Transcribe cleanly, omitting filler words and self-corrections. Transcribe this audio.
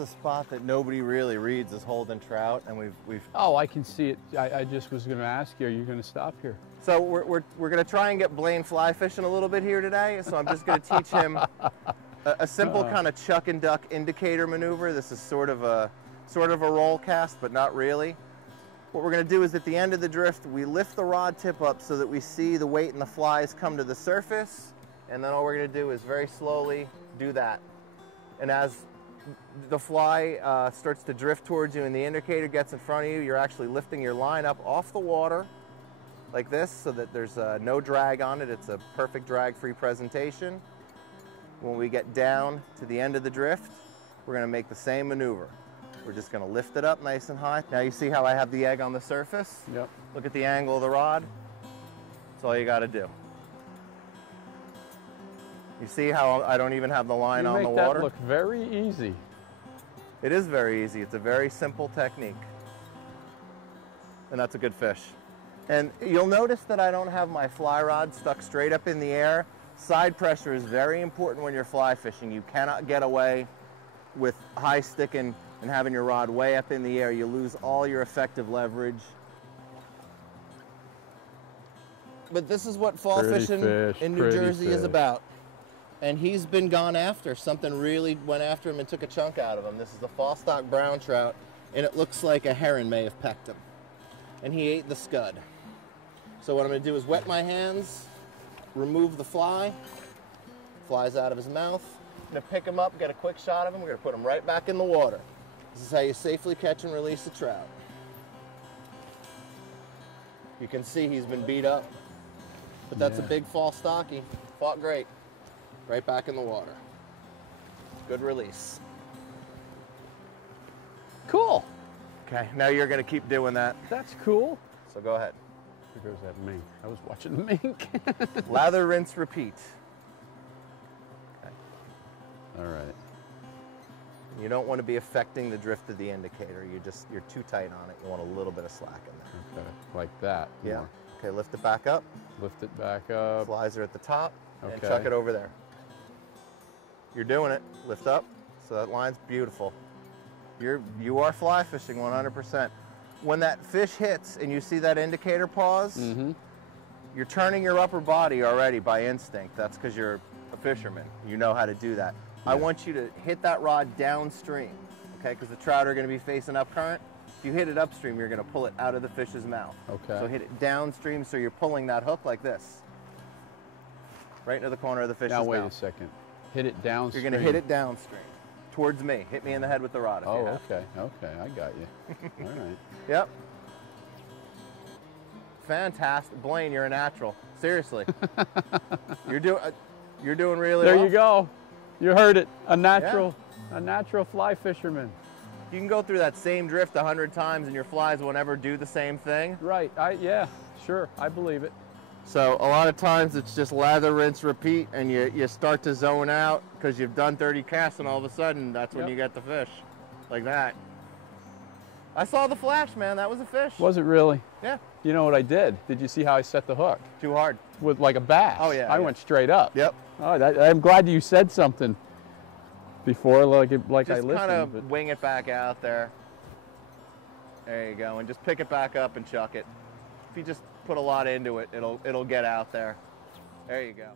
a spot that nobody really reads is holding trout, and we've. Oh, I can see it. I just was going to ask you, are you going to stop here? So we're going to try and get Blaine fly fishing a little bit here today. So I'm just going to teach him a simple kind of chuck and duck indicator maneuver. This is sort of a roll cast, but not really. What we're going to do is at the end of the drift, we lift the rod tip up so that we see the weight and the flies come to the surface, and then all we're going to do is very slowly do that. And as the fly starts to drift towards you and the indicator gets in front of you, you're actually lifting your line up off the water like this so that there's no drag on it. It's a perfect drag-free presentation. When we get down to the end of the drift, we're going to make the same maneuver. We're just going to lift it up nice and high. Now you see how I have the egg on the surface? Yep. Look at the angle of the rod. That's all you got to do. You see how I don't even have the line on the water? You make that look very easy. It is very easy. It's a very simple technique. And that's a good fish. And you'll notice that I don't have my fly rod stuck straight up in the air. Side pressure is very important when you're fly fishing. You cannot get away with high sticking and having your rod way up in the air. You lose all your effective leverage. But this is what fall fishing in New Jersey is about. And he's been gone after. Something really went after him and took a chunk out of him. This is the fall stock brown trout, and it looks like a heron may have pecked him. And he ate the scud. So what I'm going to do is wet my hands, remove the fly, flies out of his mouth. I'm going to pick him up, get a quick shot of him. We're going to put him right back in the water. This is how you safely catch and release a trout. You can see he's been beat up, but that's a big fall stocky. Fought great. Right back in the water. Good release. Cool. Okay, now you're going to keep doing that. That's cool. So go ahead. Here goes that mink. I was watching the mink. Lather, rinse, repeat. Okay. All right. You don't want to be affecting the drift of the indicator. You're too tight on it. You want a little bit of slack in there. Okay, like that. Yeah. More. Okay, lift it back up. Lift it back up. Flies are at the top. Okay. And chuck it over there. You're doing it. Lift up. So that line's beautiful. You are fly fishing 100%. When that fish hits and you see that indicator pause, you're turning your upper body already by instinct. That's because you're a fisherman. You know how to do that. Yeah. I want you to hit that rod downstream, okay? Because the trout are going to be facing up current. If you hit it upstream, you're going to pull it out of the fish's mouth. Okay. So hit it downstream so you're pulling that hook like this. Right into the corner of the fish's mouth. Now wait a second. Hit it downstream. You're going to hit it downstream. Towards me. Hit me in the head with the rod. Oh, okay. Okay, I got you. All right. Yep. Fantastic. Blaine, you're a natural. Seriously. You're doing really well. There you go. You heard it. A natural fly fisherman. You can go through that same drift 100 times and your flies will never do the same thing. Right. Yeah, sure. I believe it. So a lot of times it's just lather, rinse, repeat, and you start to zone out because you've done 30 casts, and all of a sudden that's when you get the fish, like that. I saw the flash, man. That was a fish. Was it really? Yeah. You know what I did? Did you see how I set the hook? Too hard. With like a bass. Oh yeah. I went straight up. Yep. Oh, I'm glad you said something before, like just I listened. Just kind of wing it back out there. There you go, and just pick it back up and chuck it. If you just put a lot into it, it'll get out there. There you go.